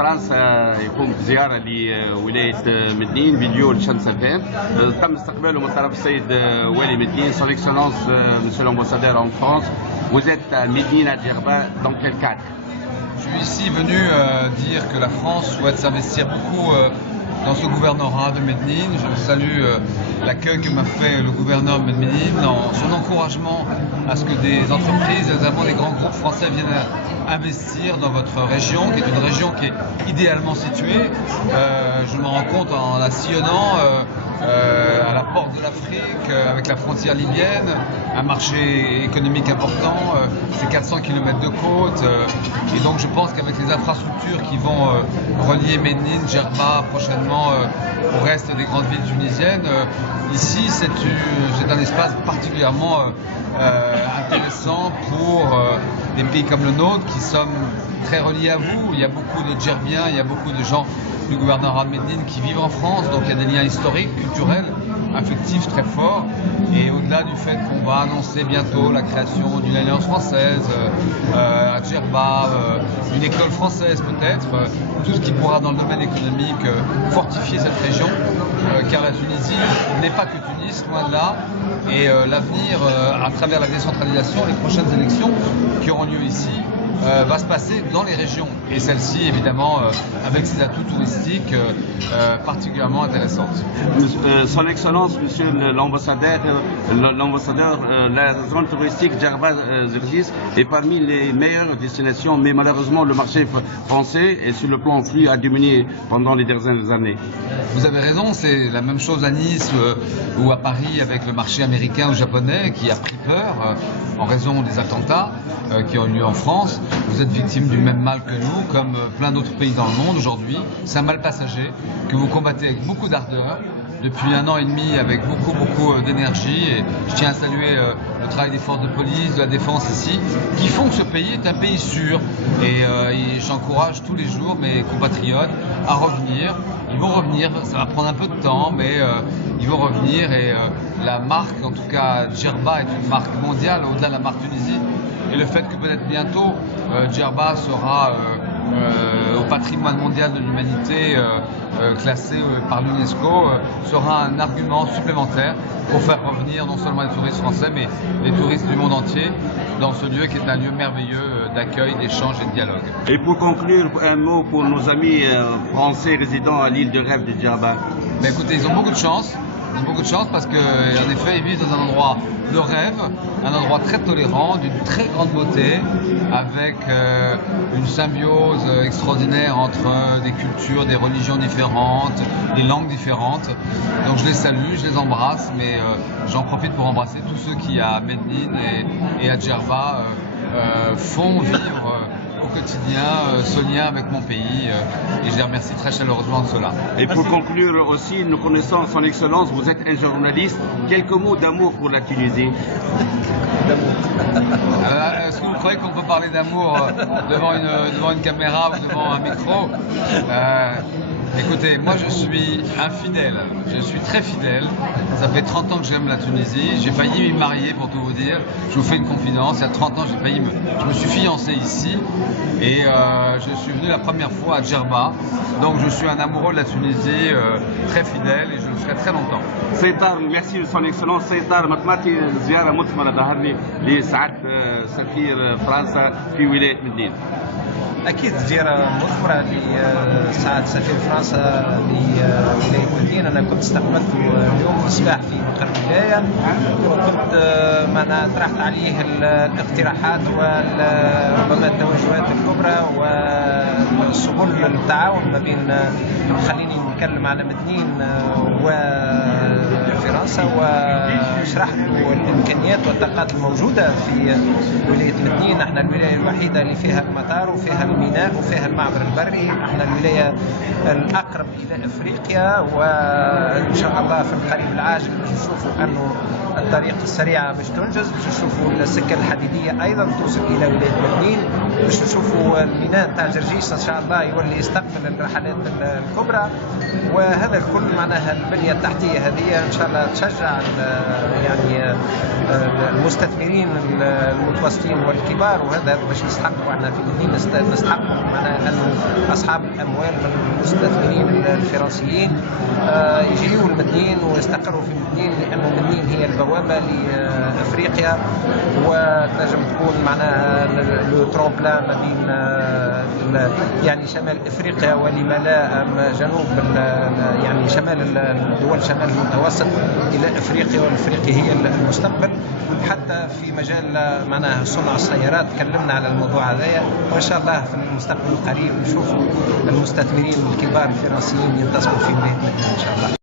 فرنسا يقوم بزيارة لولاية مدين فيديو لشمس فام. تم استقباله من طرف السيد والي مدين son excellence monsieur l'ambassadeur en France. Vous êtes à Médine à Djerba, dans quel cadre? Je suis ici venu dire que la France souhaite s'investir beaucoup dans ce gouvernorat de Médine. Je salue l'accueil que m'a fait le gouverneur de Médine, dans son encouragement à ce que des entreprises, notamment des grands groupes français, viennent investir dans votre région, qui est une région qui est idéalement située. Je me rends compte en la sillonnant à la porte de l'Afrique, avec la frontière libyenne, un marché économique important, c'est 400 km de côte, et donc je pense qu'avec les infrastructures qui vont relier Médine, Djerba prochainement au reste des grandes villes tunisiennes, ici c'est un espace particulièrement intéressant pour des pays comme le nôtre qui sommes très reliés à vous. Il y a beaucoup de Djerbiens, il y a beaucoup de gens du gouvernorat de Médine qui vivent en France, donc il y a des liens historiques, culturels, affectifs très forts. Et au-delà du fait qu'on va annoncer bientôt la création d'une alliance française à Djerba, une école française peut-être, tout ce qui pourra dans le domaine économique fortifier cette région, car la Tunisie n'est pas que Tunis, loin de là, et l'avenir à travers la décentralisation, les prochaines élections qui auront lieu ici, va se passer dans les régions, et celle-ci évidemment avec ses atouts touristiques particulièrement intéressantes. Son Excellence, Monsieur l'ambassadeur, la zone touristique Djerba-Zerjis est parmi les meilleures destinations, mais malheureusement le marché français et sur le plan flux a diminué pendant les dernières années. Vous avez raison, c'est la même chose à Nice ou à Paris avec le marché américain ou japonais qui a pris peur en raison des attentats qui ont eu lieu en France. Vous êtes victime du même mal que nous, comme plein d'autres pays dans le monde aujourd'hui. C'est un mal passager que vous combattez avec beaucoup d'ardeur depuis 1 an et demi avec beaucoup d'énergie, et je tiens à saluer le travail des forces de police, de la défense ici, qui font que ce pays est un pays sûr, et j'encourage tous les jours mes compatriotes à revenir. Ils vont revenir, ça va prendre un peu de temps, mais ils vont revenir, et la marque, en tout cas Djerba, est une marque mondiale au-delà de la marque Tunisie, et le fait que peut-être bientôt Djerba sera au patrimoine mondial de l'humanité classé par l'UNESCO sera un argument supplémentaire pour faire revenir non seulement les touristes français mais les touristes du monde entier dans ce lieu qui est un lieu merveilleux d'accueil, d'échange et de dialogue. Et pour conclure, un mot pour nos amis français résidant à l'île de rêve de Djerba. Ben écoutez, ils ont beaucoup de chance. Ils ont beaucoup de chance parce qu'en effet, ils vivent dans un endroit de rêve, un endroit très tolérant, d'une très grande beauté, avec une symbiose extraordinaire entre des cultures, des religions différentes, des langues différentes. Donc je les salue, je les embrasse, mais j'en profite pour embrasser tous ceux qui à Médine et à Djerba font vivre au quotidien ce lien avec mon pays, et je les remercie très chaleureusement de cela. Et pour conclure aussi, nous connaissons son Excellence, vous êtes un journaliste, quelques mots d'amour pour la Tunisie. Est-ce que vous croyez qu'on peut parler d'amour devant une caméra ou devant un micro? Écoutez, moi je suis infidèle, je suis très fidèle, ça fait 30 ans que j'aime la Tunisie, j'ai failli m'y marier pour tout vous dire, je vous fais une confidence, il y a 30 ans je me suis fiancé ici, et je suis venu la première fois à Djerba, donc je suis un amoureux de la Tunisie, très fidèle, et je le serai très longtemps. سيطار ميرسي son Excellence سيطار مطماتي زيارة مثمرة ظهرني لسعادة سفير فرنسا في ولاية مدين. أكيد زيارة مثمرة لسعادة سفير فرنسا لولاية مدين. أنا كنت استقبلته اليوم الصباح في مقر الولاية، وكنت طرحت عليه الاقتراحات وربما التوجهات الكبرى والسبل للتعاون ما بين، خليني نتكلم على مدين وفرنسا، وشرحت له الإمكانيات والطاقات الموجودة في ولاية مدين. احنا الولاية الوحيدة اللي فيها المطار وفيها الميناء وفيها المعبر البري، احنا الولاية الأقرب إلى أفريقيا، وإن شاء الله في القريب العاجل باش نشوفوا أنه الطريق السريعة باش تنجز، باش نشوفوا السكة الحديدية أيضا توصل إلى ولاية مدين، باش نشوفوا الميناء تاع جرجيس إن شاء الله يولي يستقبل الرحلات الكبرى، وهذا الكل معناها البنية التحتية هذه إن شاء الله تشجع يعني المستثمرين المتوسطين والكبار، وهذا باش نستحقوا احنا في مدنين، نستحقوا معناها انه اصحاب الاموال من المستثمرين الفرنسيين يجيوا لمدنين ويستقروا في مدنين، لانه مدنين هي البوابه لافريقيا، وتنجم تكون معناها لو ترومبلان ما بين يعني شمال افريقيا ولما لا جنوب يعني شمال الدول شمال المتوسط الى افريقيا، والافريقيا هي المستقبل. حتى في مجال معناها صنع السيارات تكلمنا على الموضوع هذايا، وان شاء الله في المستقبل القريب نشوفوا المستثمرين الكبار الفرنسيين ينتصروا في مدينة ان شاء الله.